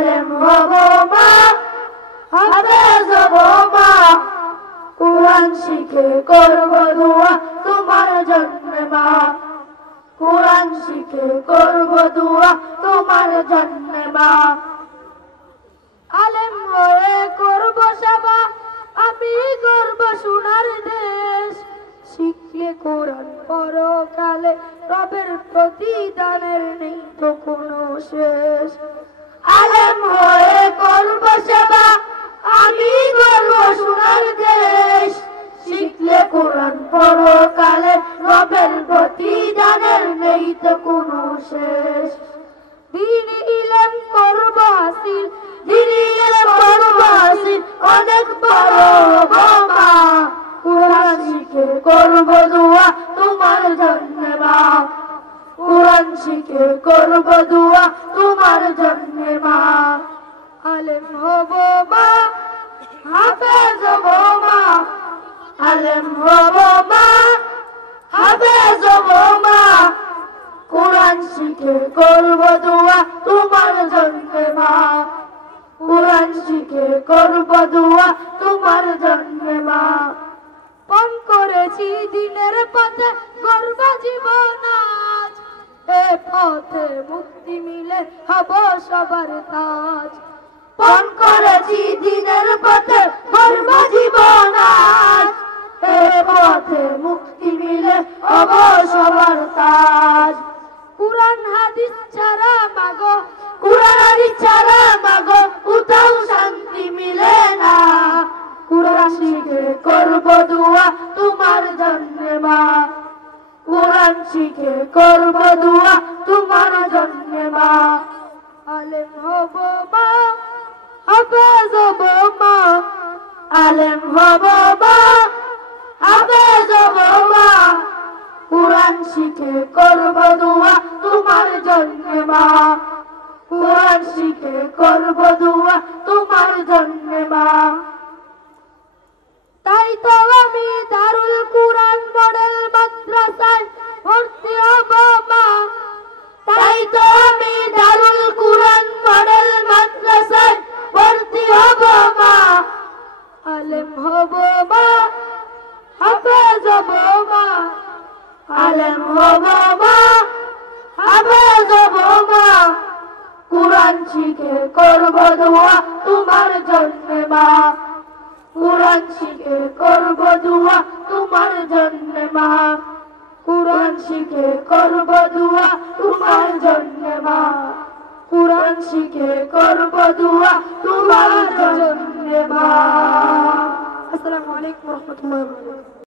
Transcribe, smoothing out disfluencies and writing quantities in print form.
আলেম হব মা, হাফেজ হব মা, কুরআন শিখে করব দোয়া তোমার জন্য মা, কুরআন শিখে করব দোয়া তোমার জন্য মা। আলেম হয়ে করব সেবা, আমি করব সোনার দেশ, শিখলে কোরআন পরকালে রবের প্রতিদানের নেই তো কোনো শেষ। আলেম হয়ে করব সেবা, আমি করব সোনার দেশ, শিখলে কোরআন পরকালে রবের প্রতিদানের নেই তো কোনো শেষ। দ্বীনি ইলম করব হাসিল, দ্বীনি ইলম করব হাসিল, অনেক বড় হব মা, কুরআন শিখে করব দোয়া তোমার জন্য মা, কুরআন শিখে করব দোয়া তোমার জন্য মা। আলেম হব মা, হাফেজ হব মা, আলেম হব মা, হাফেজ হব মা, কুরআন শিখে করব দোয়া তোমার জন্য মা, কুরআন শিখে করব দোয়া তোমার জন্য মা। পণ করেছি দিনের পথে গর্ব জীবন আজ, এ পথে মুক্তি মিলে হব সবার তাজ। পণ করেছি দিনের পথে গর্ব জীবন আজ, এ পথে মুক্তি মিলে হব সবার তাজ। কুরআন হাদিস ছাড়া মাগো, কুরআন হাদিস ছাড়া মাগো কোথাও শান্তি মিলে না, কুরআন শিখে করব দোয়া তোমার জন্য মা, কুরআন শিখে করব দোয়া তোমার জন্য মা। আলেম হব মা, হাফেজ হব মা, আলেম হব মা, হাফেজ হব মা, কুরআন শিখে করব দোয়া তোমার জন্য মা, কুরআন শিখে করব দোয়া তোমার জন্য মা। তাই তো আমি দারুল কুরআন মডেল মাদ্রাসায় ভর্তি হব মা, তাই তো আমি দারুল কুরআন মডেল মাদ্রাসায় ভর্তি হব মা। আলেম হব মা, হাফেজ হব মা, আলেম হব মা, হাফেজ হব মা, কুরআন শিখে করব দোয়া তোমার জন্য মা, কুরআন শিখে করব দোয়া তোমার জন্য মা, কুরআন শিখে করব দোয়া তোমার জন্য মা, কুরআন শিখে করব দোয়া তোমার জন্য মা। আসসালামু আলাইকুম ওয়া রাহমাতুল্লাহি ওয়া বারাকাতুহু।